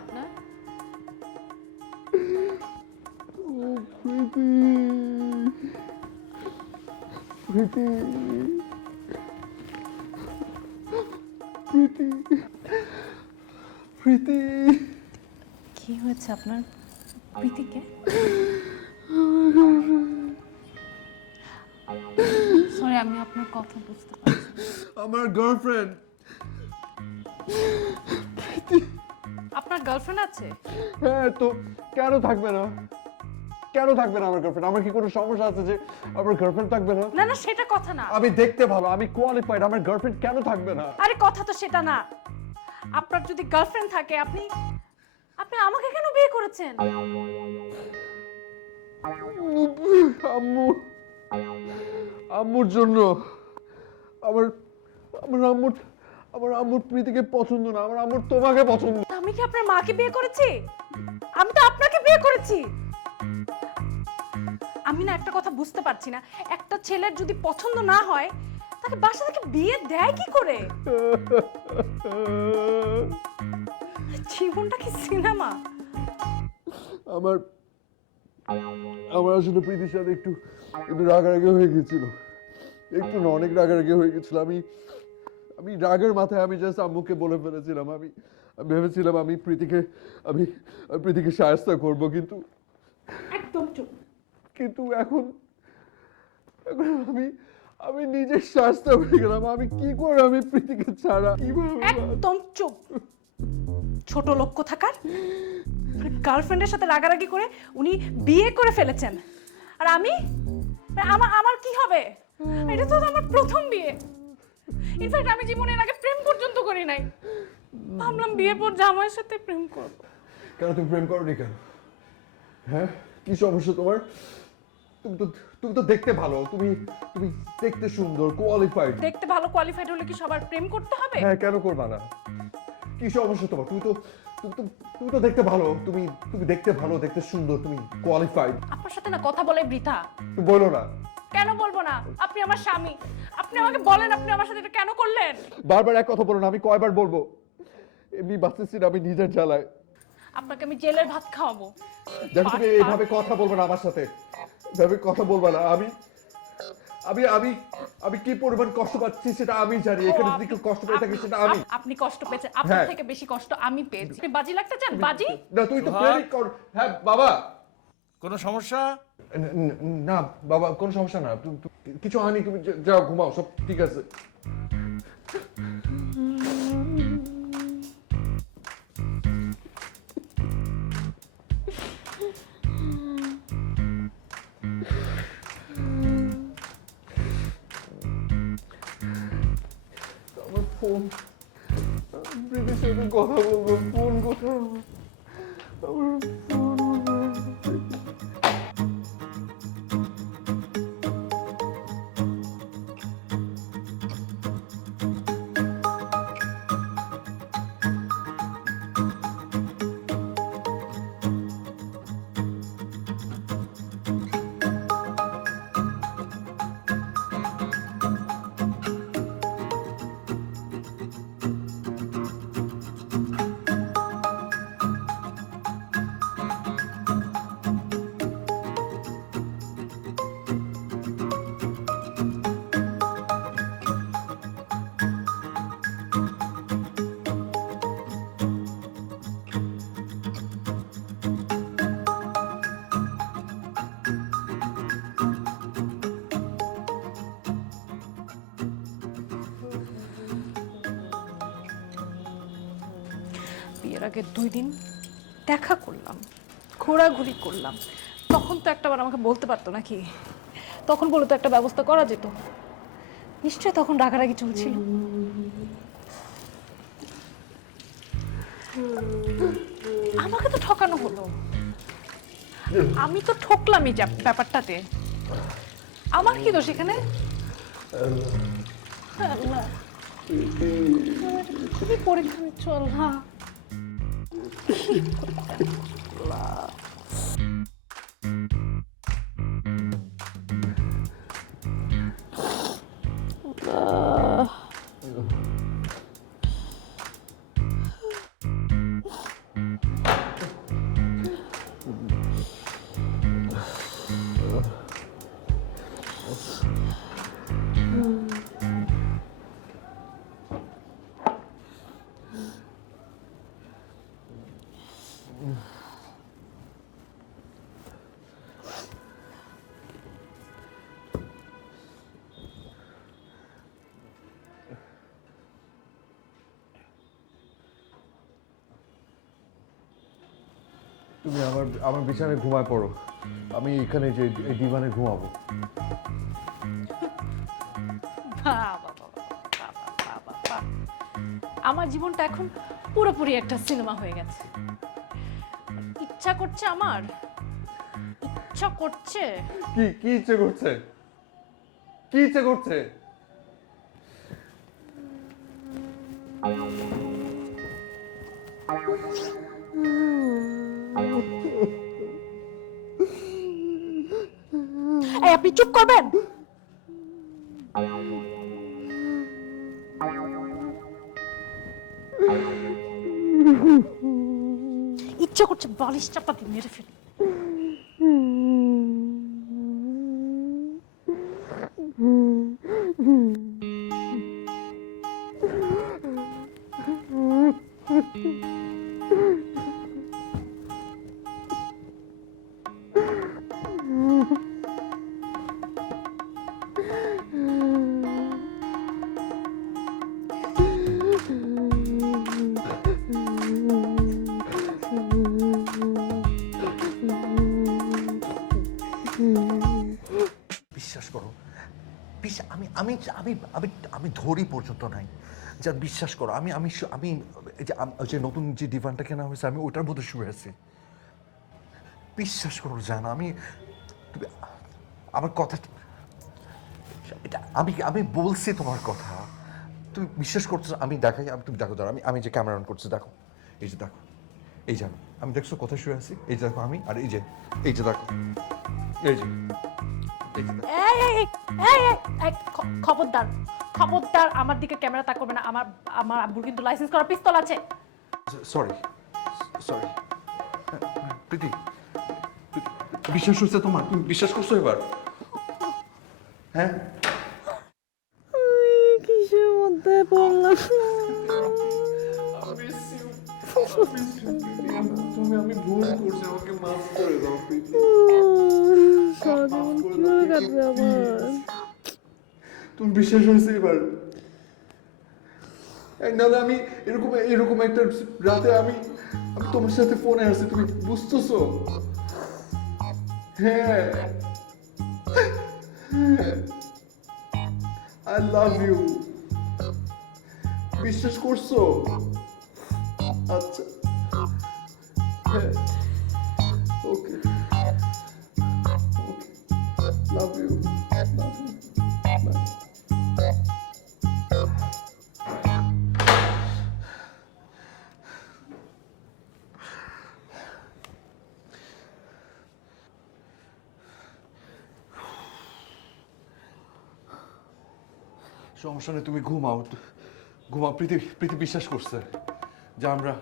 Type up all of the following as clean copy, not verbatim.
আপনার? প্রীতি, প্রীতি, প্রীতি। কি হয়েছে আপনার প্রীতিকে? সরি, আমি আপনার কথা বুঝতে পারছি না। আমার গার্লফ্রেন্ড। আপনার গার্লফ্রেন্ড আছে? হ্যাঁ, তো কেন থাকবে না? কেন থাকবে না আমার গার্লফ্রেন্ড? আমার কি কোনো সমস্যা আছে যে আমার গার্লফ্রেন্ড থাকবে না? না না, সেটা কথা না। আমি দেখতে ভালো, আমি কোয়ালিফাইড, আমার গার্লফ্রেন্ড কেন থাকবে না? আরে কথা তো সেটা না। আপনার যদি গার্লফ্রেন্ড থাকে, আপনি আপনি আমাকে কেন বিয়ে করেছেন? আম্মু, আম্মুর জন্য। আমার আমার আম্মুর আমার আম্মুর প্রীতিকে পছন্দ না, আমার আম্মুর তোমাকে পছন্দ। আমি কি আপনার মাকে বিয়ে করেছি? আমি তো আপনাকে বিয়ে করেছি। আমি না একটা কথা বুঝতে পারছি না, একটা ছেলের যদি পছন্দ না হয় তাকে বাসা থেকে বিয়ে দেয় কি করে? জীবনটা কি সিনেমা? আমার আমার আসলে প্রীতির সাথে একটু একটু রাগারাগি হয়ে গেছিল। একটু না, অনেক রাগারাগি হয়ে গেছিল। আমি আমি রাগের মাথায় আমি জাস্ট আম্মুকে বলে ফেলেছিলাম। আমি আমি ভেবেছিলাম আমি প্রীতিকে সাহায্য করব, কিন্তু একদম চুপ। কিন্তু এখন এখন আমি নিজের সাহায্য হয়ে গেলাম। আমি কি করে আমি প্রীতিকে ছাড়া কিভাবে? একদম চুপ। ছোট লক্ষ্য থাকার গার্লফ্রেন্ডের সাথে রাগারাগি করে উনি বিয়ে করে ফেলেছেন, আর আমি আমার আমার কি হবে? এটা তো আমার প্রথম বিয়ে। ইনফ্যাক্ট আমি জীবনে এর আগে প্রেম পর্যন্ত করি নাই। ভাবলাম বিয়ের পর জামাইয়ের সাথে প্রেম করব। কেন তুমি প্রেম করোনি কেন? হ্যাঁ, কি সমস্যা তোমার? তুমি তো দেখতে ভালো, তুমি তুমি দেখতে সুন্দর, কোয়ালিফাইড। দেখতে ভালো কোয়ালিফাইড হলে কি সবার প্রেম করতে হবে? হ্যাঁ, কেন করবা না? কি সমস্যা তোমার? তুমি তো দেখতে ভালো, তুমি তুমি দেখতে ভালো, দেখতে সুন্দর, তুমি কোয়ালিফাইড। আপনার সাথে না কথা বলে বৃথা। তুমি বলো না। কেন বলবো না? আপনি আমার স্বামী, আপনি আমাকে বলেন আপনি আমার সাথে এটা কেন করলেন? বারবার এক কথা বলো না, আমি কয়বার বলবো? এমনি বাঁচতেছি না আমি নিজের জ্বালায়। আপনাকে আমি জেলের ভাত খাওয়াবো। দেখো, তুমি এইভাবে কথা বলবে না আমার সাথে, এভাবে কথা বলবে না। আমি আমি আমি আমি কি পরিমাণ কষ্ট পাচ্ছি সেটা আমি জানি। এখানে যদি কেউ কষ্ট পেয়ে থাকে সেটা আমি। আপনি কষ্ট পেয়েছেন, আপনার হ্যাঁ। থেকে বেশি কষ্ট আমি পেয়েছি। আপনি বাজি লাগতে চান? বাজি? না, তুই তো সোহা? প্রেমিক কর। হ্যাঁ বাবা। কোনো সমস্যা? না বাবা, কোনো সমস্যা না। কিছু হয়নি, তুমি যাও ঘুমাও, সব ঠিক আছে। আমার ফোন, প্রীতির সাথে কথা বলবো, ফোন কোথায় আমার? আমার ফোন বিয়ের আগে 2 দিন দেখা করলাম, ঘোরাঘুরি করলাম, তখন তো একটাবার আমাকে বলতে পারতো নাকি? তখন বলে তো একটা ব্যবস্থা করা যেত। নিশ্চয়ই তখন রাগারাগি চলছিল। আমাকে তো ঠকানো হলো, আমি তো ঠকলামই ব্যাপারটাতে। আমার কি দোষ এখানে? আল্লাহ, খুবই পরীক্ষা চল। হ্যাঁ, তুমি আমার আমার বিছানায় ঘুমায় পড়ো, আমি এখানে যে এই ডিভানে ঘুমাবো। বাবা, বাবা, বাবা, বাবা। আমার জীবনটা এখন পুরোপুরি একটা সিনেমা হয়ে গেছে। ইচ্ছা করছে আমার, ইচ্ছা করছে। কি কি ইচ্ছে করছে? কি ইচ্ছে করছে? এই আপনি চুপ করবেন? ইচ্ছা করছে বালিশ চাপা দিয়ে মেরে ফেলি। বিশ্বাস করো, আমি আমি আমি আমি আমি ধরি পর্যন্ত নাই। যা বিশ্বাস করো, আমি আমি আমি এই যে ওই যে নতুন যে ডিভানটা কেনা হয়েছে আমি ওটার মধ্যে শুয়ে আছি। বিশ্বাস করো জানা, আমি তুমি আমার কথা এটা আমি আমি বলছি তোমার কথা, তুমি বিশ্বাস করছো? আমি দেখাই, আমি তুমি দেখো ধরো, আমি যে ক্যামেরা অন করছি দেখো, এই যে দেখো, এই যে আমি দেখছো কোথায় শুয়ে আছি, এই যে দেখো আমি, আর এই যে দেখো, এই যে এই এই এই, এই এই, এই, খবরদার, খবরদার আমার দিকে ক্যামেরা তাকাবে না। আমার আমার আব্বুর কিন্তু লাইসেন্স করা পিস্তল আছে। সরি সরি প্রীতি, বিশ্বাস হচ্ছে তোমার? তুমি বিশ্বাস করছো এবার? হ্যাঁ, কিসের মধ্যে পড়লাম? আমি ভুল করছি, আমাকে মাফ করে দাও প্রীতি। সারা জীবন কিভাবে কাটবে আমার? তুমি বিশ্বাস হয়েছে এবার? নাহলে আমি এরকম এরকম একটা রাতে আমি আমি তোমার সাথে ফোনে আসছি, তুমি বুঝতেছো? হ্যাঁ, আই লাভ ইউ। বিশ্বাস করছো? আচ্ছা, হ্যাঁ, okay okay, love you, love you, bye. সমস্যা নেই, তুমি ঘুমাও, ঘুমাও। প্রীতি প্রীতি বিশ্বাস করছে যে আমরা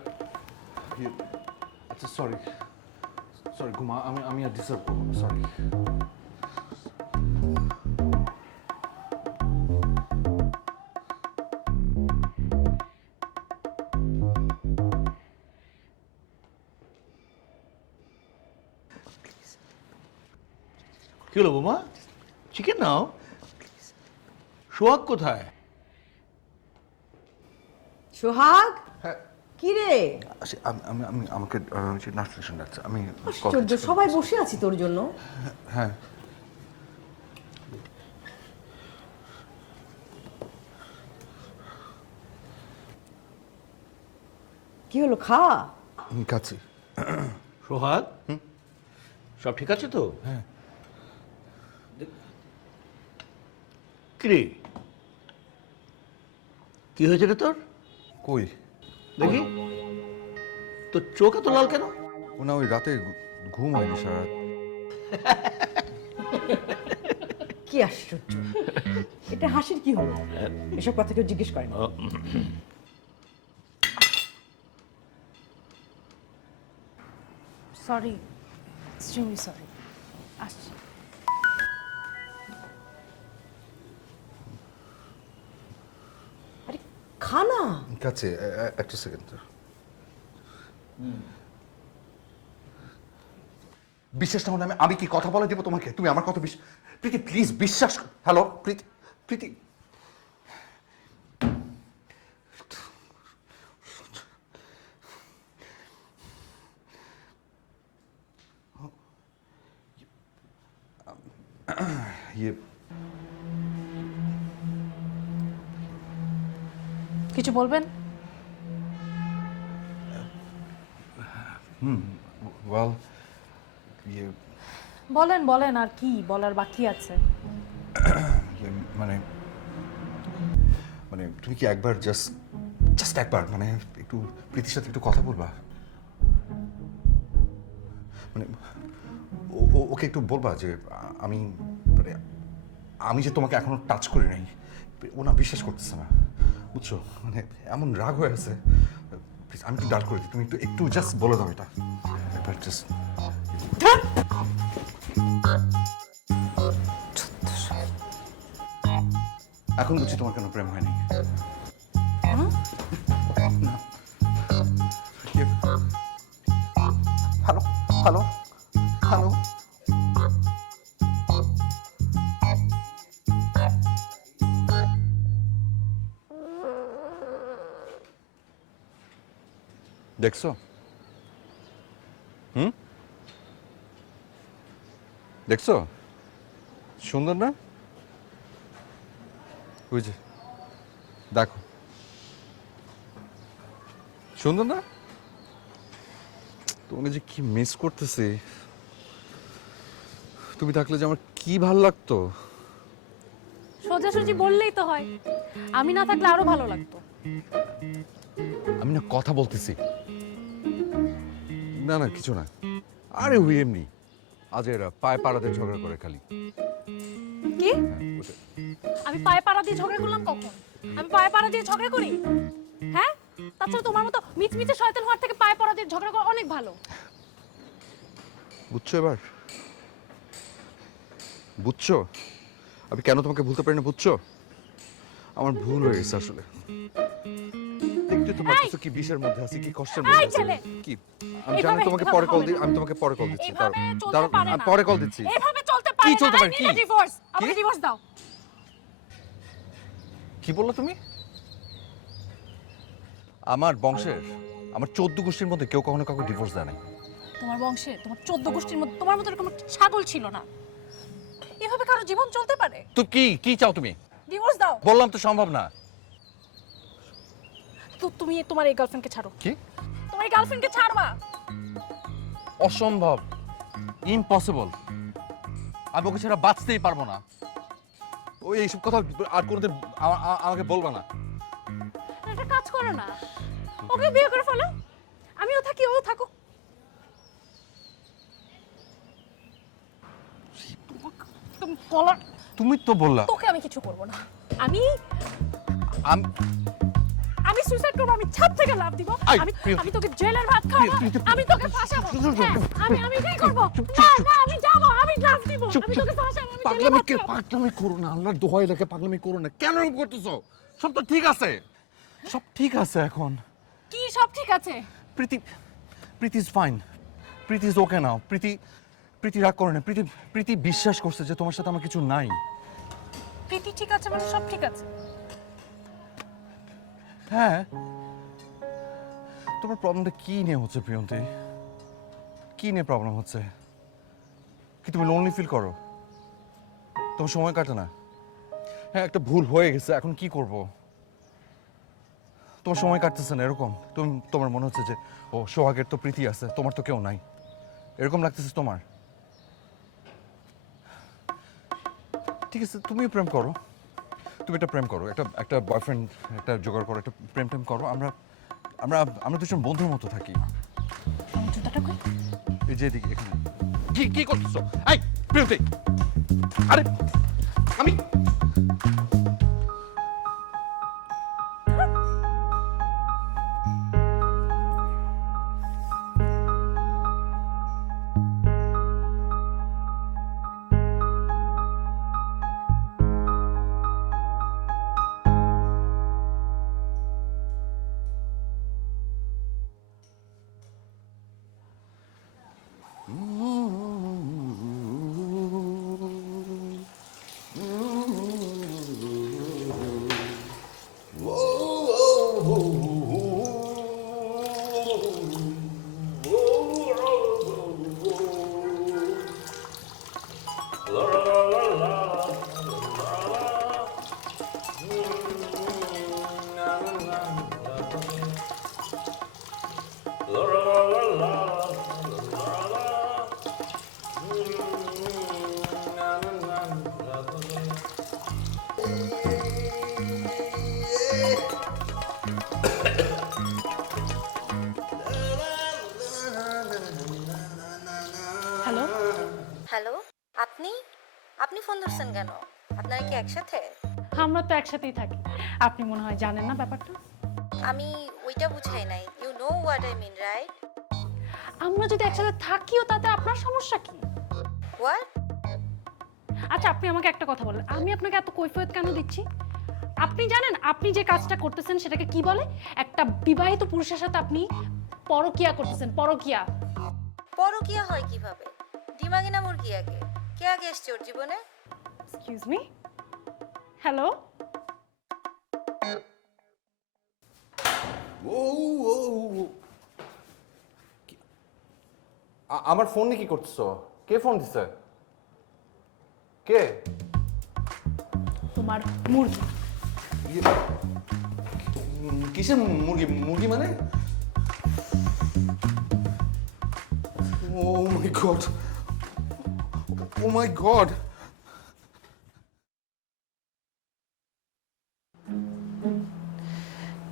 আচ্ছা সরি সরি, ঘুমা, আমি আমি আর ডিস্টার্ব করবো না, সরি। কি হলো বৌমা? চিকেন নাও। সোহাগ কোথায়? সোহাগ, হ্যাঁ, কি রে? আচ্ছা, আমি আমি আমাকে নার্স ডাকছে, আমি আশ্চর্য, সবাই বসে আছি তোর জন্য। হ্যাঁ, কি হলো, খা। কাছে সোহাগ, সব ঠিক আছে তো? হ্যাঁ। কিরে, কি হয়েছে রে তোর? কই? দেখি তোর চোখ এত লাল কেন? ও না, ওই রাতে ঘুম হয়নি সারা রাত। কি আশ্চর্য, এটা হাসির কি হলো? এসব কথা কেউ জিজ্ঞেস করে না। Sorry, extremely sorry. আসছি। আরে খা না। কাছে একটা সেকেন্ড। বিশ্বাস না হলে আমি আমি কি কথা বলে দেবো তোমাকে? তুমি আমার কথা প্রীতি প্লিজ বিশ্বাস। হ্যালো প্রীতি, প্রীতি ইয়ে কিছু বলবেন? ওয়েল ইয়ে বলেন বলেন, আর কি বলার বাকি আছে? ইয়ে, মানে মানে তুমি কি একবার জাস্ট একবার মানে একটু প্রীতির সাথে একটু কথা বলবা? মানে ওকে একটু বলবা যে আমি মানে আমি যে তোমাকে এখনো টাচ করি নাই, ও না বিশ্বাস করতেছে না, বুঝছো? মানে এমন রাগ হয়ে আছে। প্লিজ আমি একটু ডাল করে দিই, তুমি একটু একটু জাস্ট বলে দাও এটা একবার জাস্ট। এখন বুঝছি তোমার কেন প্রেম হয়নি। হ্যালো হ্যালো হ্যালো দেখছো? দেখছো? সুন্দর না? ওই যে দেখো, সুন্দর না? তোমাকে যে কি মিস করতেছি, তুমি থাকলে যে আমার কি ভাল লাগতো। সোজাসুজি বললেই তো হয়, আমি না থাকলে আরো ভালো লাগতো। আমি না কথা বলতেছি। না না কিছু না, আরে ওই এমনি আজ এরা পায়ে পাড়াতে ঝগড়া করে খালি। কি? আমি পায়ে পাড়া দিয়ে ঝগড়া করলাম কখন? আমি পায়ে পাড়া দিয়ে ঝগড়া করি? হ্যাঁ, তাছাড়া তোমার মতো মিচমিচে শয়তান হওয়ার থেকে পায়ে পাড়া দিয়ে ঝগড়া করা অনেক ভালো। বুঝছো এবার? বুঝছো আমি কেন তোমাকে ভুলতে পারি না? বুঝছো আমার ভুল হয়ে গেছে আসলে। দেখতে তো পাচ্ছো কি বিষের মধ্যে আছি, কি কষ্টের মধ্যে এই আছি। ছেলে! কি আমি জানি তোমাকে পরে কল দিই, আমি তোমাকে পরে কল দিচ্ছি। এভাবে চলতে দাঁড়াও, পারে আমি না। পরে কল দিচ্ছি। এভাবে চলতে পারে কি না। চলতে পারে? I কি? need a divorce. আমাকে কি? ডিভোর্স দাও। কি বললো তুমি? আমার বংশের, আমার 14 গোষ্ঠীর মধ্যে কেউ কখনো কাউকে ডিভোর্স দেয় নাই। তোমার বংশে, তোমার 14 গোষ্ঠীর মধ্যে তোমার মতো এরকম একটা ছাগল ছিল না। এভাবে কারো জীবন চলতে পারে? তো কি কি চাও তুমি? ডিভোর্স দাও। বললাম তো সম্ভব না। তো তুমি তোমার এই গার্লফ্রেন্ডকে ছাড়ো। কি? তোমার এই গার্লফ্রেন্ডকে ছাড়বা? অসম্ভব, ইম্পসিবল। আমি ওকে ছাড়া বাঁচতেই পারবো না। ওই এইসব কথা আর কোনোদিন আমাকে বলবা না। একটা কাজ করো না, ওকে বিয়ে করে ফেলো। আমিও থাকি, ও থাকুক। তুমি বলার, তুমি তো বললা। তোকে আমি কিছু করব না। আমি আম- আমি সুইসাইড করব, আমি ছাদ থেকে লাফ দিব। আই, আমি প্রিয়- আমি তোকে জেলের ভাত খাওয়াবো, আমি তোকে ফাঁসাবো। হ্যাঁ, আমি কি করব? না না, আমি যাব, আমি লাফ দিব, আমি তোকে ফাঁসাবো, আমি জেলের ভাত খাওয়াবো। পাগলামি করো না, আল্লাহর দোহাই লাগে পাগলামি করো না। কেন এরকম করতেছো? সব তো ঠিক আছে, সব ঠিক আছে এখন। কি সব ঠিক আছে? Preeti is fine, Preeti is okay now. Preeti রাগ করে না। প্রীতি বিশ্বাস করছে যে তোমার সাথে আমার কিছু নাই। প্রীতি ঠিক আছে মানে সব ঠিক আছে? হ্যাঁ, তোমার প্রবলেমটা কি নিয়ে হচ্ছে প্রিয়ন্তী? কি নিয়ে প্রবলেম হচ্ছে? কি তুমি লোনলি ফিল করো? তোমার সময় কাটে না? হ্যাঁ, একটা ভুল হয়ে গেছে, এখন কি করব? তোমার সময় কাটতেছে না এরকম? তোমার মনে হচ্ছে যে ও সোহাগের তো প্রীতি আছে, তোমার তো কেউ নাই, এরকম লাগতেছে তোমার? ঠিক আছে, তুমিও প্রেম করো, তুমি একটা প্রেম করো, একটা বয়ফ্রেন্ড একটা জোগাড় করো, একটা প্রেম টেম করো। আমরা আমরা আমরা দুজন বন্ধুর মতো থাকি। আমি জুতাটা কই? এই যে এদিকে, এখানে। কি কি করতেছো? এই প্রিয়তি, আরে আমি হ্যালো, হ্যালো, আপনি আপনি ফোন ধরছেন কেন? আপনারা কি একসাথে? আমরা তো একসাথেই থাকি, আপনি মনে হয় জানেন না ব্যাপারটা। আমি ওইটা বুঝাই নাই। You know what I mean, right? আমরা যদি একসাথে থাকিও তাতে আপনার সমস্যা কি? হোয়াট? আচ্ছা, আপনি আমাকে একটা কথা বলেন, আমি আপনাকে এত কৈফিয়ত কেন দিচ্ছি? আপনি জানেন আপনি যে কাজটা করতেছেন সেটাকে কি বলে? একটা বিবাহিত পুরুষের সাথে আপনি পরকিয়া করতেছেন, পরকিয়া। পরকিয়া হয় কিভাবে? ডিমাগি না মুরগি আগে? কে আগে এসছে ওর জীবনে? Excuse me, hello. ও ও আমার ফোন নিয়ে কি করতেছো? কে ফোন দিছে? কে? তোমার মুরগি। কিসের মুরগি? মুরগি মানে? ও মাই গড, ও মাই গড।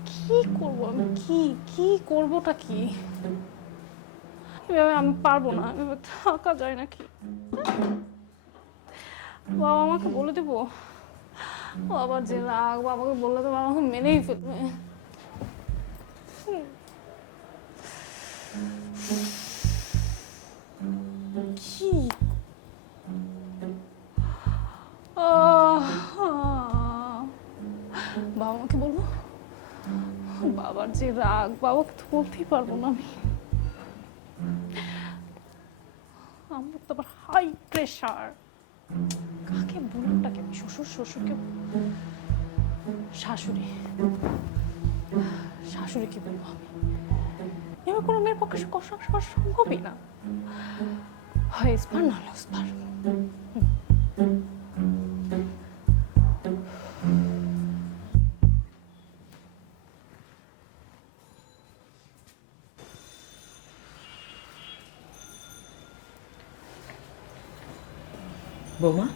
কি করব আমি? কি করবোটা কি? এভাবে আমি পারবো না, এভাবে থাকা যায় নাকি? বাবা আমাকে বলে দেবো, বাবার যে রাগ, বাবাকে বললে তো বাবা আমাকে মেনেই ফেলবে। কি বাবা আমাকে বলবো, বাবার যে রাগ, বাবাকে তো বলতেই পারবো না আমি। আমার তো আবার হাই প্রেশার, কাকে বলবোটাকে আমি? শ্বশুরকে, শাশুড়িকে বলবো আমি? এবার কোনো মেয়ের পক্ষে সংসার করা সম্ভবই না। হয় ইস্পার না লসপার। বৌমা,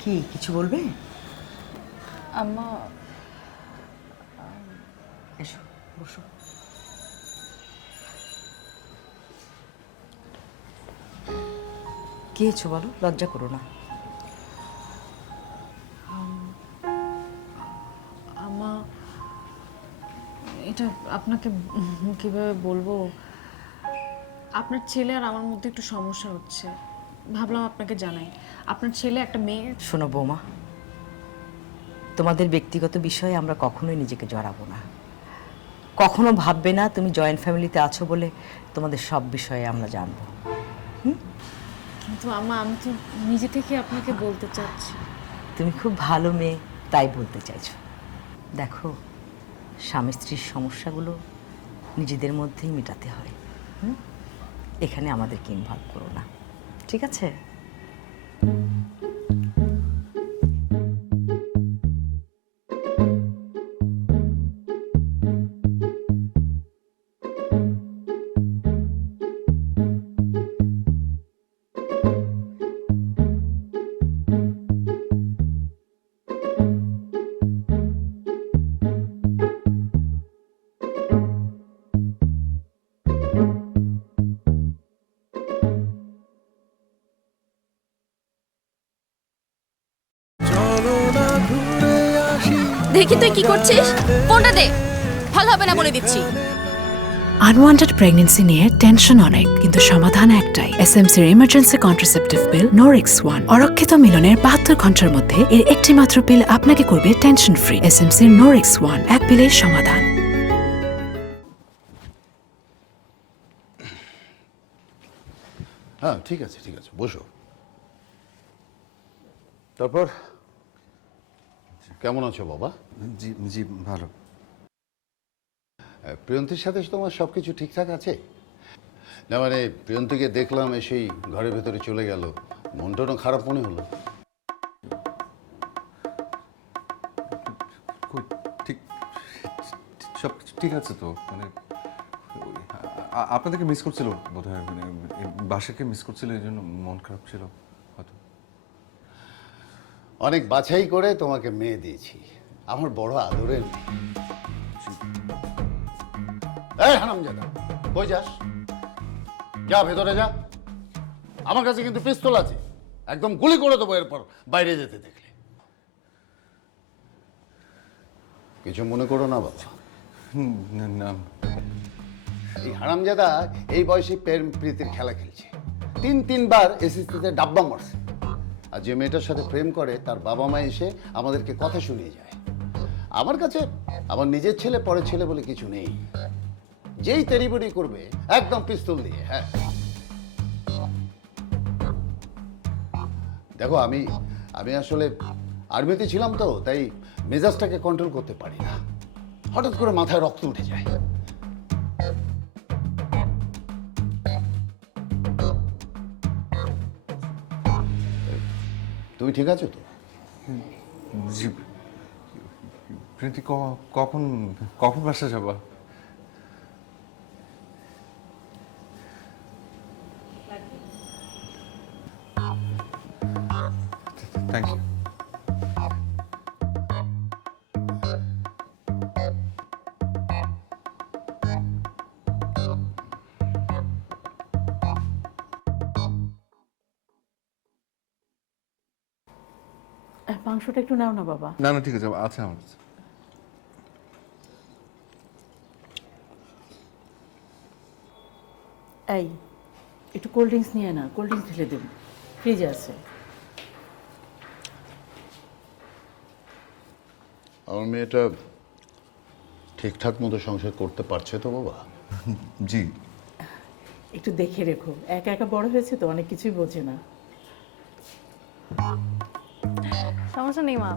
কি কিছু বলবে? আম্মা, এসো, বসো। কি হয়েছে বলো, লজ্জা করো না। আমা, এটা আপনাকে কিভাবে বলবো? আপনার ছেলে আর আমার মধ্যে একটু সমস্যা হচ্ছে, ভাবলাম আপনাকে জানাই। আপনার ছেলে একটা মেয়ে। শোনো বৌমা, তোমাদের ব্যক্তিগত বিষয়ে আমরা কখনোই নিজেকে জড়াবো না। কখনো ভাববে না তুমি জয়েন্ট ফ্যামিলিতে আছো বলে তোমাদের সব বিষয়ে আমরা জানবো। কিন্তু আমা, আমি তো নিজে থেকে আপনাকে বলতে চাচ্ছি। তুমি খুব ভালো মেয়ে, তাই বলতে চাইছো। দেখো, স্বামী স্ত্রীর সমস্যাগুলো নিজেদের মধ্যেই মেটাতে হয়। এখানে আমাদেরকে ইনভলভ করো না, ঠিক আছে? দেখি তুই কি করছিস, ফোনটা দে। ভালো হবে না বলে দিচ্ছি। আনওয়ান্টেড প্রেগন্যান্সি নিয়ে টেনশন অনেক, কিন্তু সমাধান একটাই, এসএমসির ইমার্জেন্সি কন্ট্রাসেপটিভ পিল নোরেক্স-1। অরক্ষিত মিলনের 72 ঘন্টার মধ্যে এর একটি মাত্র পিল আপনাকে করবে টেনশন ফ্রি। এসএমসির নোরেক্স-1, এক পিলের সমাধান। হ্যাঁ, ঠিক আছে, বসো। তারপর কেমন আছো বাবা? জি জি, ভালো। প্রিয়ন্তীর সাথে তোমার সব কিছু ঠিকঠাক আছে? না মানে প্রিয়ন্তীকে দেখলাম এসেই ঘরের ভেতরে চলে গেল, মনটাও খারাপ মনে হলো। ঠিক, সব কিছু ঠিক আছে তো? মানে আপনাদেরকে মিস করছিল বোধ হয়, মানে বাসাকে মিস করছিল, এই জন্য মন খারাপ ছিল হয়তো। অনেক বাছাই করে তোমাকে মেয়ে দিয়েছি, আমার বড় আদরের মেয়ে। এই হারামজাদা, কই যাস? যা ভেতরে যা। আমার কাছে কিন্তু পিস্তল আছে, একদম গুলি করে দেবো এরপর বাইরে যেতে দেখলে। কিছু মনে করো না বাবা। না এই হারামজাদা এই বয়সে প্রেম প্রীতির খেলা খেলছে, তিনবার এসএসসিতে ডাব্বা মারছে। আর যে মেয়েটার সাথে প্রেম করে তার বাবা মা এসে আমাদেরকে কথা শুনিয়ে যায়। আমার কাছে আমার নিজের ছেলে পরের ছেলে বলে কিছু নেই। যেই তেরিবড়ি করবে একদম পিস্তল দিয়ে। হ্যাঁ দেখো, আমি আসলে আর্মিতে ছিলাম তো, তাই মেজাজটাকে কন্ট্রোল করতে পারি না। হঠাৎ করে মাথায় রক্ত উঠে যায়। তুমি ঠিক আছো তো? জি। প্রীতি কখন কখন বাসা যাবা? Thank you. মাংসটা একটু নাও না বাবা। না ঠিক আছে, আছে আমার কাছে। এই একটু কোল্ড ড্রিঙ্কস নিয়ে না, কোল্ড ড্রিঙ্কস ঢেলে দেব, ফ্রিজে আছে। আমার মেয়েটা ঠিকঠাক মতো সংসার করতে পারছে তো বাবা? জি। একটু দেখে রেখো, একা একা বড় হয়েছে তো, অনেক কিছুই বোঝে না। সমস্যা নেই মা,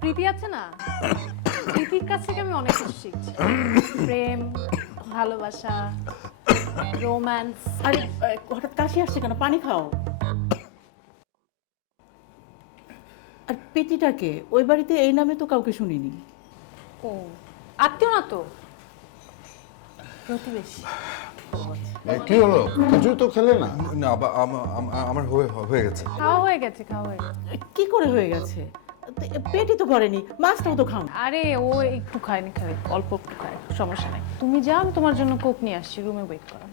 প্রীতি আছে না, প্রীতির কাছ থেকে আমি অনেক কিছু শিখছি। প্রেম, ভালোবাসা, রোম্যান্স। আরে হঠাৎ কাশি আসছে কেন? পানি খাও। আর পেটিটাকে ওই বাড়িতে এই নামে তো কাউকে শুনিনি। ও আত্মীয় না তো, প্রতিবেশী। কি হলো, কিছুই তো খেলে না? না আমার হয়ে গেছে। খাওয়া হয়ে গেছে, খাওয়া হয়ে গেছে। কি করে হয়ে গেছে? পেটই তো ভরেনি, মাছটাও তো খাও। আরে ও একটু খায়নি, খাবে অল্প একটু খায়, সমস্যা নাই। তুমি যাও, আমি তোমার জন্য কোক নিয়ে আসছি, রুমে ওয়েট করো।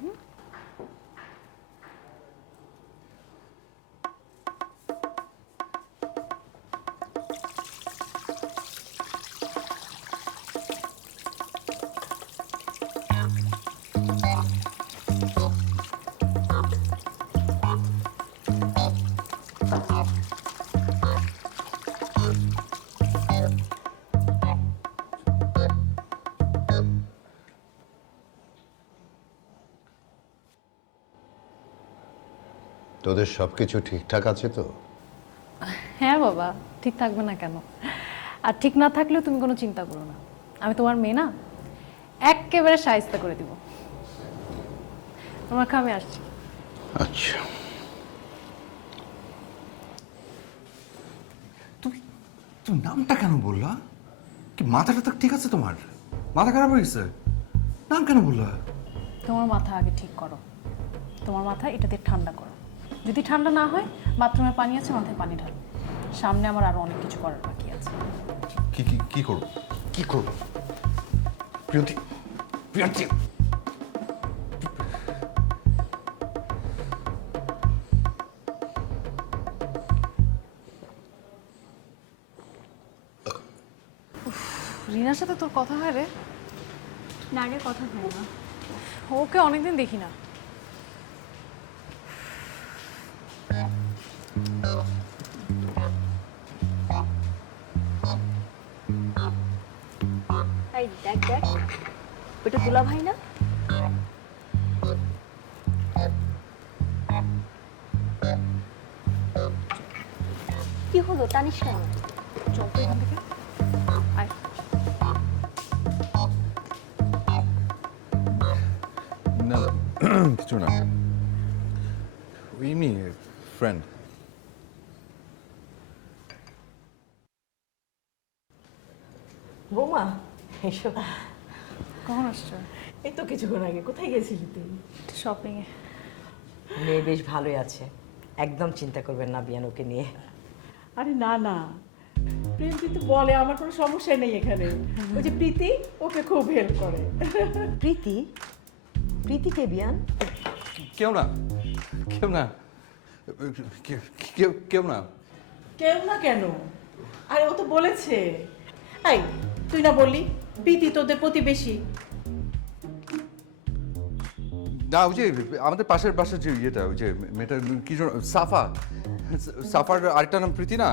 তোদের সব কিছু ঠিকঠাক আছে তো? হ্যাঁ বাবা, ঠিক থাকবে না কেন? আর ঠিক না থাকলেও তুমি কোনো চিন্তা করো না, আমি তোমার মেয়ে না, একেবারে শায়েস্তা করে দিব। তোমার খামে আসছি। আচ্ছা, তুমি নামটা কেন বললা? কি মাথাটা তো ঠিক আছে তোমার? মাথা খারাপ হয়ে গেছে? নাম কেন বললা? তোমার মাথা আগে ঠিক করো, তোমার মাথা এটাতে ঠান্ডা করো। যদি ঠান্ডা না হয়, বাথরুমে পানি আছে, মাথায় পানি ঢালো। সামনে আমার আরো অনেক কিছু করার বাকি আছে। কি করবো? কি করবো? প্রিয়ন্তি, প্রিয়ন্তি, রিনার সাথে তোর কথা হয় রে? না রে, কথা হয় না। ওকে অনেকদিন দেখি না। এই দেখ দেখ, ওটা দুলা ভাই না? কি হলো, টানিস কেন? চল তো এখান থেকে, আয়। না কিছু না, এমনি ফ্রেন্ড। বৌমা এসো। কখন আসছো? এই তো কিছুক্ষণ আগে। কোথায় গেছিলি তুই? শপিংয়ে। মেয়ে বেশ ভালোই আছে, একদম চিন্তা করবেন না বিয়ান ওকে নিয়ে। আরে না না, প্রেম কিন্তু বলে আমার কোনো সমস্যা নেই এখানে। ওই যে প্রীতি ওকে খুব হেল্প করে। প্রীতি? প্রীতি কে বিয়ান? কেউ না, কেউ না, কেউ না। কেউ না কেন? আরে ও তো বলেছে। এই তুই না বললি প্রীতি তোদের প্রতিবেশী? না, ওই যে আমাদের পাশের বাসার যে ইয়েটা, ওই যে মেয়েটা কি যেন, সাফার আরেকটা নাম প্রীতি না?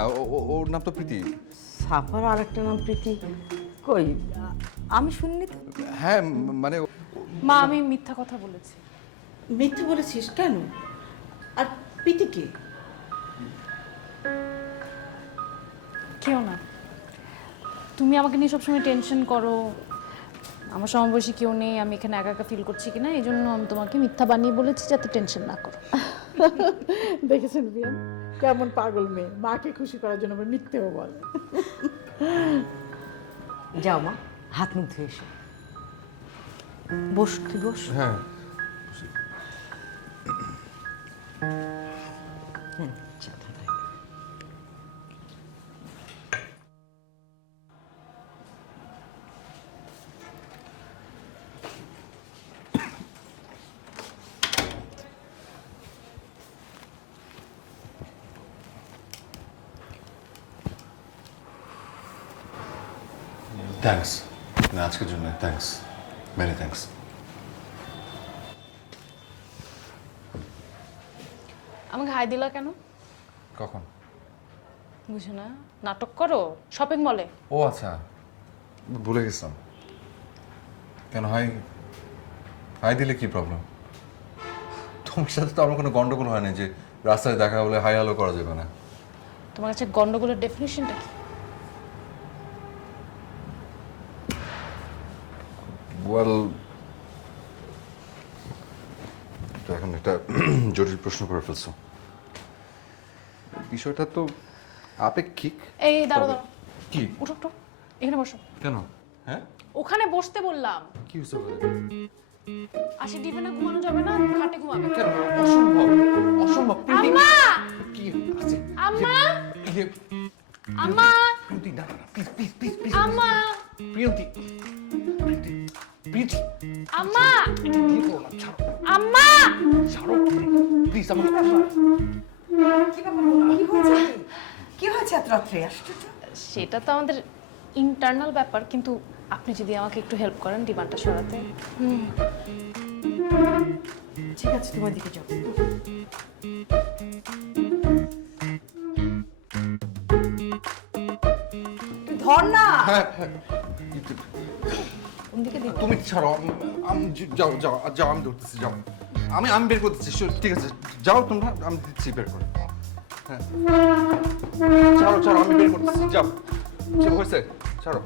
ওর নাম তো প্রীতি। সাফার আর একটা নাম প্রীতি? কই, আমি শুনিনি তো। হ্যাঁ, মানে মা, আমি মিথ্যা কথা বলেছি। মিথ্যে বলেছিস কেন? আর প্রীতি কে? কেউ না। তুমি আমাকে নিয়ে সবসময় টেনশন করো, আমার সমবয়সী কেউ নেই, আমি এখানে একা একা ফিল করছি কিনা, এই জন্য আমি তোমাকে মিথ্যা বানিয়ে বলেছি যাতে টেনশন না করো। দেখেছেন বিয়ান কেমন পাগল মেয়ে, মাকে খুশি করার জন্য আবার মিথ্যেও বলে। যাও মা, হাত মুখ ধুয়ে এসো। বস, তুই বস। হ্যাঁ, চা ঠান্ডা। থ্যাঙ্কস, না আজকের জন্য থ্যাঙ্কস, মেনি থ্যাঙ্কস। আমাকে হাই দিলা কেন? কখন? বুঝো না, নাটক করো শপিং মলে। ও আচ্ছা, ভুলে গেছিলাম। কেন হাই হাই দিলে কি প্রবলেম? তোমার সাথে তো আমার কোনো গন্ডগোল হয় না যে রাস্তায় দেখা হলে হাই হ্যালো করা যাবে না। তোমার কাছে গন্ডগোলের ডেফিনেশনটা কি? ওয়েল, তো এখন একটা জটিল প্রশ্ন করে ফেলছো। বিষয়টা তো আপেক্ষিক। এই দাঁড়ো তবে- দাঁড়ো, কি? উঠো উঠো, এখানে বসো। কেন? হ্যাঁ, ওখানে বসতে বললাম। কি হয়েছে বলে? আসি দিবে না, ঘুমানো যাবে না, খাটে ঘুমাবে। কেন? অসম্ভব, অসম্ভব। আম্মা, কি আছে? আম্মা, ইয়ে, আম্মা, প্রিয়তি, না না, প্লিজ প্লিজ প্লিজ প্লিজ। আম্মা, প্রিয়তি, প্রিয়তি, প্রিয়তি, আম্মা, কি করো না, ছাড়ো, আম্মা। ছাড়ো, প্লিজ আমার। কি হয়েছে এত রাত্রে? আশ্চর্য। সেটা তো আমাদের ইন্টারনাল ব্যাপার, কিন্তু আপনি যদি আমাকে একটু হেল্প করেন ডিমান্ডটা সরাতে। ঠিক আছে, তোমার দিকে যাও। ধর না। হ্যাঁ হ্যাঁ, ওদিকে দিকে। তুমি ছাড়ো, যাও যাও যাও, আমি ধরতেছি, যাও। আমি বের করতেছি, ঠিক আছে, যাও তোমরা, আমি দিচ্ছি বের করে। হ্যাঁ, ছাড়ো ছাড়ো, আমি বের করতেছি, যাও। সে হয়েছে, ছাড়ো।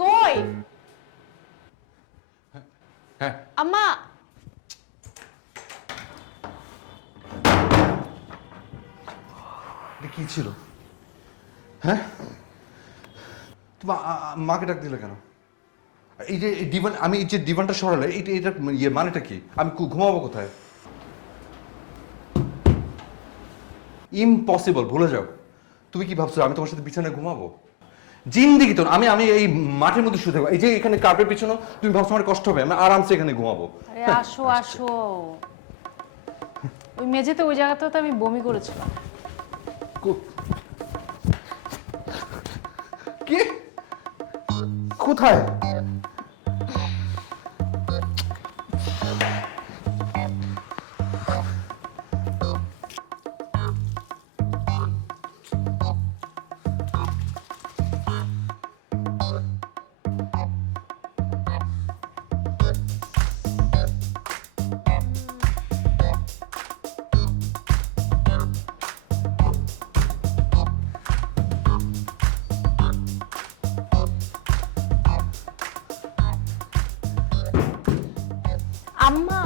কই হ্যাঁ, আম্মা? এটা কি ছিল? হ্যাঁ, তোমার মাকে ডাক দিলে কেন? এই যে ডিভান, আমি এই যে ডিভানটা সরালে, এটা ইয়ে মানেটা কি? আমি ঘুমাবো কোথায়? ইম্পসিবল, ভুলে যাও। তুমি কি ভাবছো আমি তোমার সাথে বিছানায় ঘুমাবো? জিন্দিগি তো আমি এই মাঠের মধ্যে শুতে থাকবো। এই যে এখানে কার্পেট পিছনো, তুমি ভাবছো আমার কষ্ট হবে? আমি আরামসে এখানে ঘুমাবো। আরে আসো আসো, ওই মেঝেতে ওই জায়গাটাতে তো আমি বমি করেছিলাম। কি? কোথায়? আম্মা,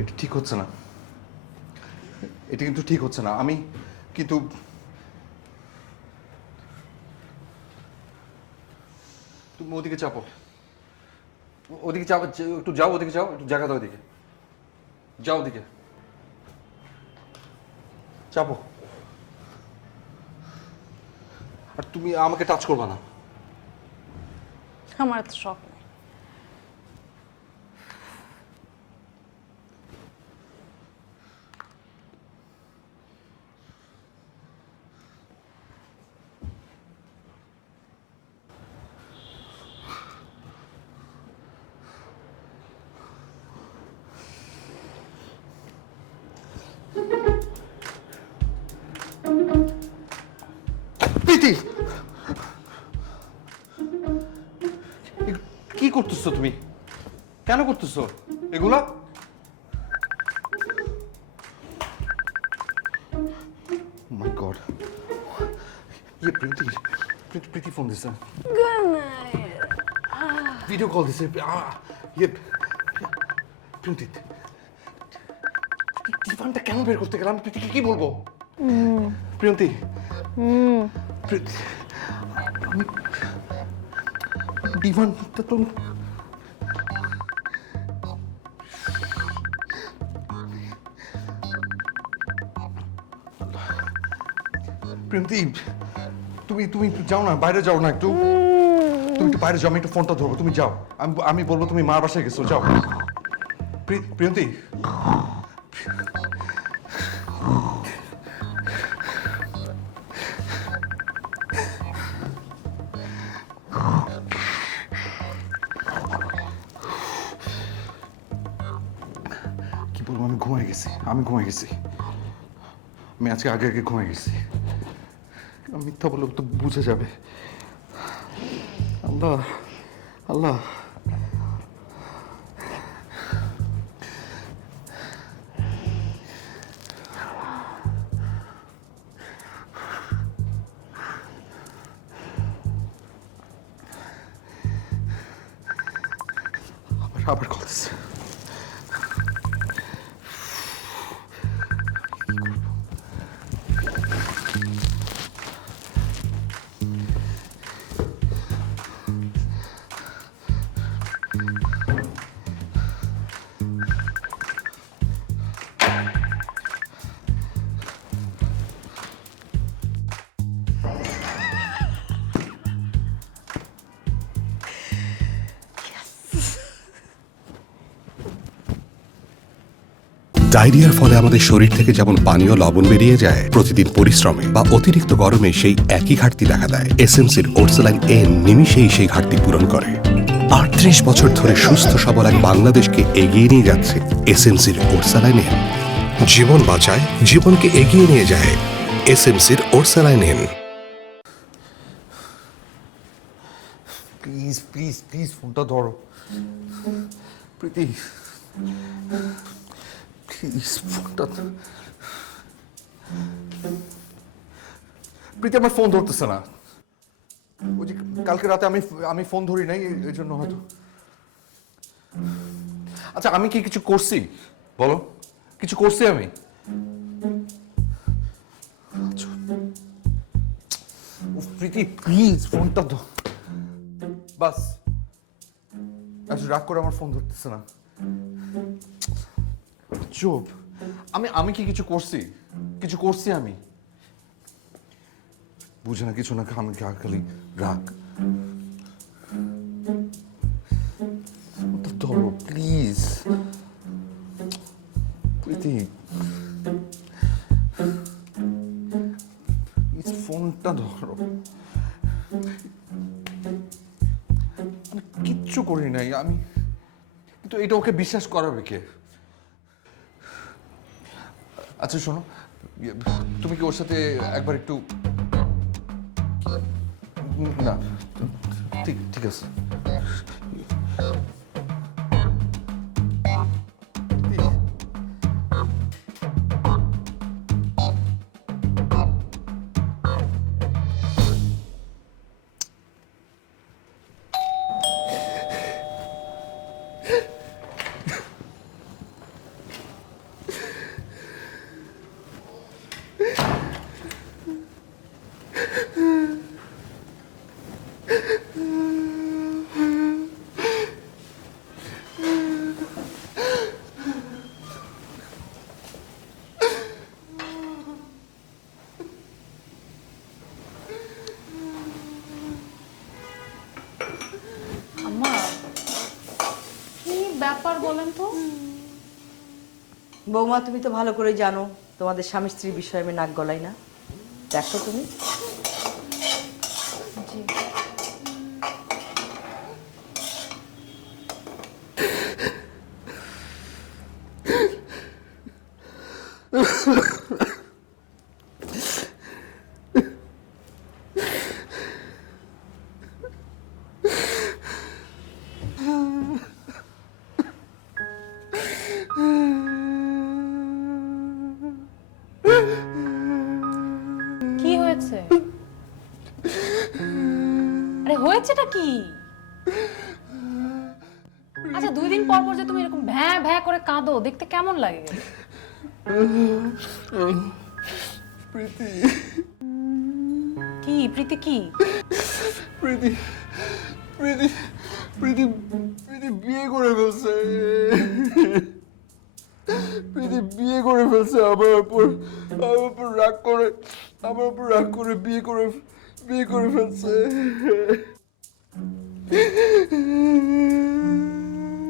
এটা ঠিক হচ্ছে না। এটা এটা কিন্তু ঠিক হচ্ছে না। আমি কিন্তু তুমি ওদিকে চাপো, ওদিকে চাপো, একটু যাও, ওদিকে যাও, একটু জায়গা দাও, ওদিকে যাও, ওদিকে চাপো। আর তুমি আমাকে টাচ করবা না। আমার তো শখ নেই। প্রীতি, কি করতেছো তুমি? কেন করতেছো এগুলা? মাই গড, প্রীতি, প্রীতি ফোন দিছে, ভিডিও কল দিছে। প্রীতি, টিফানটা কেন বের করতে গেলাম? প্রীতিকে কি বলবো? প্রিয়ন্তি, আমি ডিমান্ডটা তো প্রিয়ন্তি, তুমি তুমি যাও না, বাইরে যাও না একটু, তুমি একটু বাইরে যাও, আমি একটু ফোনটা ধরবো, তুমি যাও, আমি বলবো তুমি মার বাসায় গেছো, যাও। প্রিয়ন্তি, কি বলবো, আমি ঘুমাই গেছি, আমি আজকে আগে আগে ঘুমাই গেছি। মিথ্যা বলে তো বুঝে যাবে। আল্লাহ, আল্লাহ, আবার কথা। ডায়রিয়ার ফলে আমাদের শরীর থেকে যেমন পানীয় লবণ বেরিয়ে যায়, প্রতিদিন পরিশ্রমে বা অতিরিক্ত গরমে সেই একই ঘাটতি দেখা দেয়। এসএমসির ওরসালাইন এন নিমিষেই সেই ঘাটতি পূরণ করে। ৩৮ বছর ধরে সুস্থ সবল এক বাংলাদেশকে এগিয়ে নিয়ে যাচ্ছে এসএমসির ওরসালাইন এন। জীবন বাঁচায়, জীবনকে এগিয়ে নিয়ে যায় এসএমসির Orsaline N. Please please please ফোনটা ধরো প্রীতি, প্লিজ ফোনটা। প্রীতি আমার ফোন ধরতেছে না। ওই যে কালকে রাতে আমি ফোন ধরি নাই, এই জন্য হয়তো। আচ্ছা, আমি কি কিছু করছি বলো? কিছু করছি আমি? প্রীতি প্লিজ ফোনটা ধর। বাস, আচ্ছা রাগ করে আমার ফোন ধরতেছে না। চুপ। আমি কি কিছু করছি? কিছু করছি আমি? বুঝে না কিছু না, আমি খালি রাগ। ধরো প্লিজ প্রীতি, ফোনটা ধরো। কিচ্ছু করি নাই আমি, কিন্তু এটা ওকে বিশ্বাস করাবে কে? আচ্ছা শোনো, তুমি কি ওর সাথে একবার একটু, না ঠিক ঠিক আছে। ব্যাপার বলেন তো? বৌমা, তুমি তো ভালো করে জানো তোমাদের স্বামী স্ত্রীর বিষয়ে আমি নাক গলাই না। দেখো তুমি। জি। কি হয়েছে? আরে হয়েছেটা কি? আচ্ছা 2 দিন পর পর যে তুমি এরকম ভ্যাঁ ভ্যাঁ করে কাঁদো, দেখতে কেমন লাগে? প্রীতি কি প্রীতি কি? প্রীতি প্রীতি প্রীতি প্রীতি বিয়ে করে ফেলছে। প্রীতি বিয়ে করে ফেলছে আমার উপর রাগ করে বিয়ে করে ফেলছে।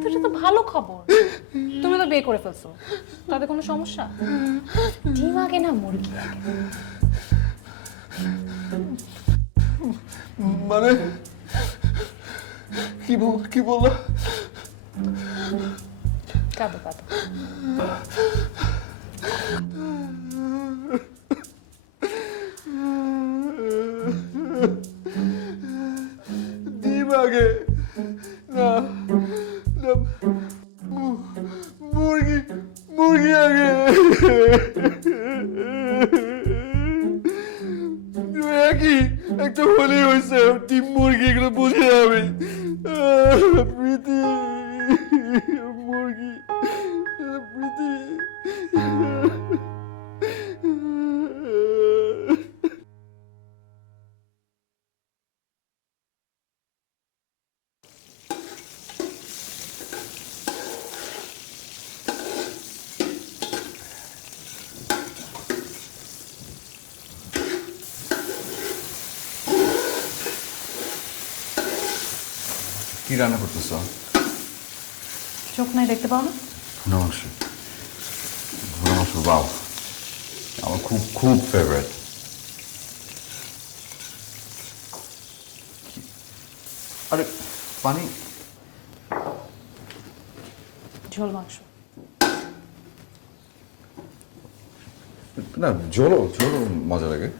তো এটা তো ভালো খবর, তুমি তো বিয়ে করে ফেলছো, তাতে কোনো সমস্যা? ডিম আগে না মুরগি আগে? মানে কি বললো? কাঁদো কাঁদো। ডিম আগে না মুরগি আগে। একই একটা হলেই হয়েছে, ডিম মুরগি এগুলো বুঝে যাবে। প্রীতি মুরগি প্রীতি। কি রান্না করতেছ? চোখ নাই দেখতে পাও না? ভুনা মাংস। বাও, আমার খুব খুব ফেভারিট। আরে পানি। ঝোল মাংস। না, ঝোলও মজা লাগে।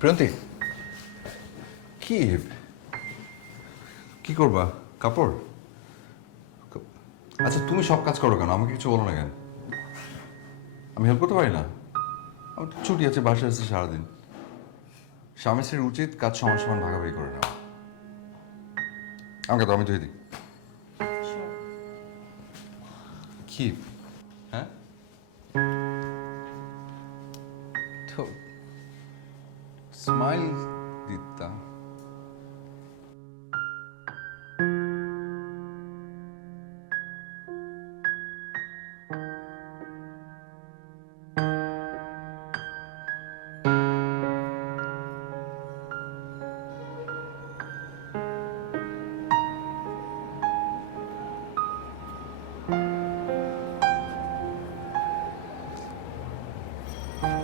প্রিয়ন্তী, কি করবা? কাপড়? আচ্ছা তুমি সব কাজ করো কেন? আমাকে কিছু বলো না কেন? আমি হেল্প করতে পারি না? আমার তো ছুটি আছে, বাসায় আছে সারাদিন। স্বামী স্ত্রীর উচিত কাজ সমান সমান ভাগাভাগি করে নেওয়া। আমাকে তো, আমি ধুয়ে দিই। কি? হ্যাঁ, তো স্মাইল দিতা।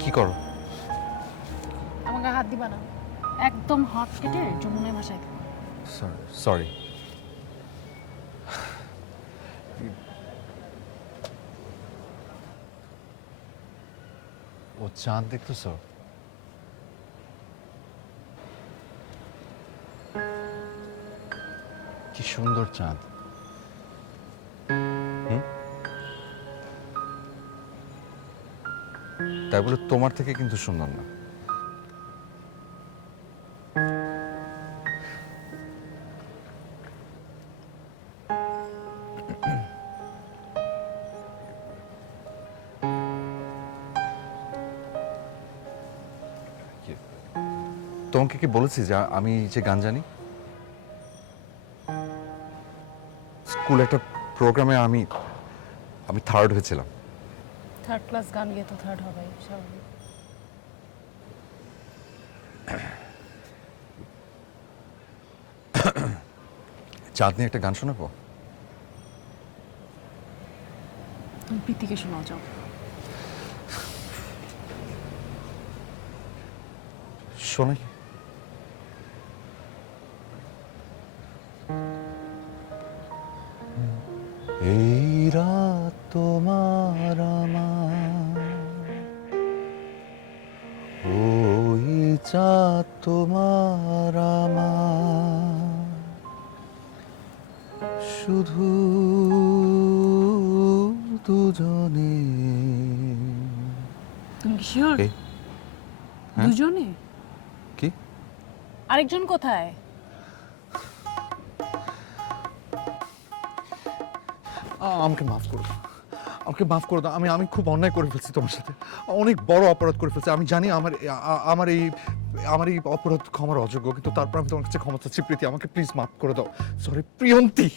কি করো? আমাকে হাত দিবা না, একদম হাত কেটে যমুনায় ভাসাই দেবো। সরি। ও চাঁদ দেখতেছ? কি সুন্দর চাঁদ। তাই বলে তোমার থেকে কিন্তু সুন্দর না। তোমাকে কি বলেছি যে আমি যে গান জানি? স্কুলে একটা প্রোগ্রামে আমি থার্ড হয়েছিলাম। থার্ড ক্লাস গান গিয়ে তো থার্ড হবেই স্বাভাবিক। চাঁদনি একটা গান শোনাবো? তুমি প্রীতিকে শোনাও যাও। শোনাই। এই রাত তোমার আমার, ওই চাঁদ তোমার আমার, শুধু দুজনে। তুমি কি শিওর কে? হ্যাঁ? দুজনে? কি? আরেকজন কোথায়? আমাকে মাফ করে দাও, আমাকে মাফ করে দাও। আমি খুব অন্যায় করে ফেলছি তোমার সাথে, অনেক বড় অপরাধ করে ফেলছি। আমি জানি আমার এই অপরাধ ক্ষমার অযোগ্য, কিন্তু তারপর আমি তোমার কাছে ক্ষমা চাচ্ছি। প্রীতি, আমাকে প্লিজ মাফ করে দাও। সরি প্রিয়ন্তী,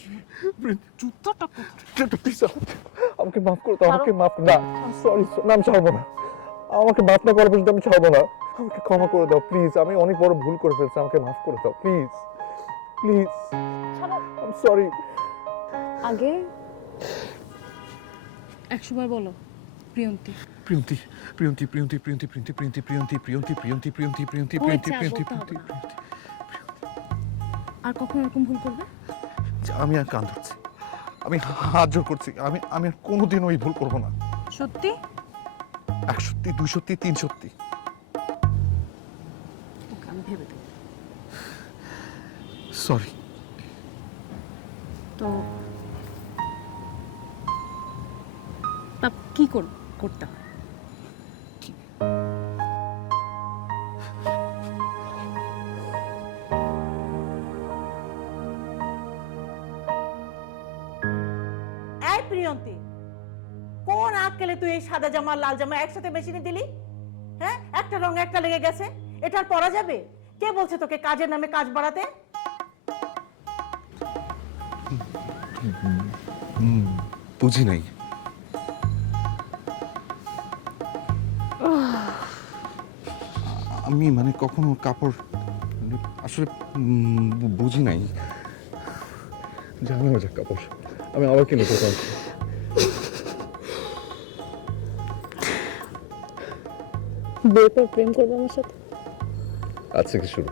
জুতোটা প্লিজ আমাকে মাফ করে দাও। আমাকে মাফ না, সরি না, আমি ছাড়বো না। আমাকে মাফ না করা পর্যন্ত আমি ছাড়বো না। আমাকে ক্ষমা করে দাও প্লিজ। আমি অনেক বড় ভুল করে ফেলছি, আমাকে মাফ করে দাও প্লিজ, প্লিজ। সরি। আগে 100 বার বলো প্রিয়ন্তী। প্রিয়ন্তী, প্রিয়ন্তী, প্রিয়ন্তী, প্রিয়ন্তী, প্রিয়ন্তী, প্রিয়ন্তী, প্রিয়ন্তী, প্রিয়ন্তী, প্রিয়ন্তী, প্রিয়ন্তী, প্রিয়ন্তী, প্রিয়ন্তী, প্রিয়ন্তী, প্রিয়ন্তী, প্রিয়ন্তী। আর কখন এরকম ভুল করবে? আমি আর কান ধরছি, আমি হাত জোর করছি। আমি আর কোনোদিনও এই ভুল করবো না। সত্যি? 1 সত্যি, 2 সত্যি, 3 সত্যি। ওকে, আমি ভেবে দেব। সরি। তো কি করতে হয়? এই প্রিয়ন্তী, কোন আক্কেলে তুই এই সাদা জামা লাল জামা একসাথে মেশিনে দিলি? হ্যাঁ, একটা রং একটা লেগে গেছে, এটা আর পরা যাবে? কে বলছে তোকে কাজের নামে কাজ বাড়াতে? বুঝি নাই। আমি মানে কখনো কাপড় আসলে বুঝি নাই। জানো যা কাপড় আমি আবার কিনে কোথাও। বিয়ের পর প্রেম করবে আমার সাথে? আজকে কি শুরু?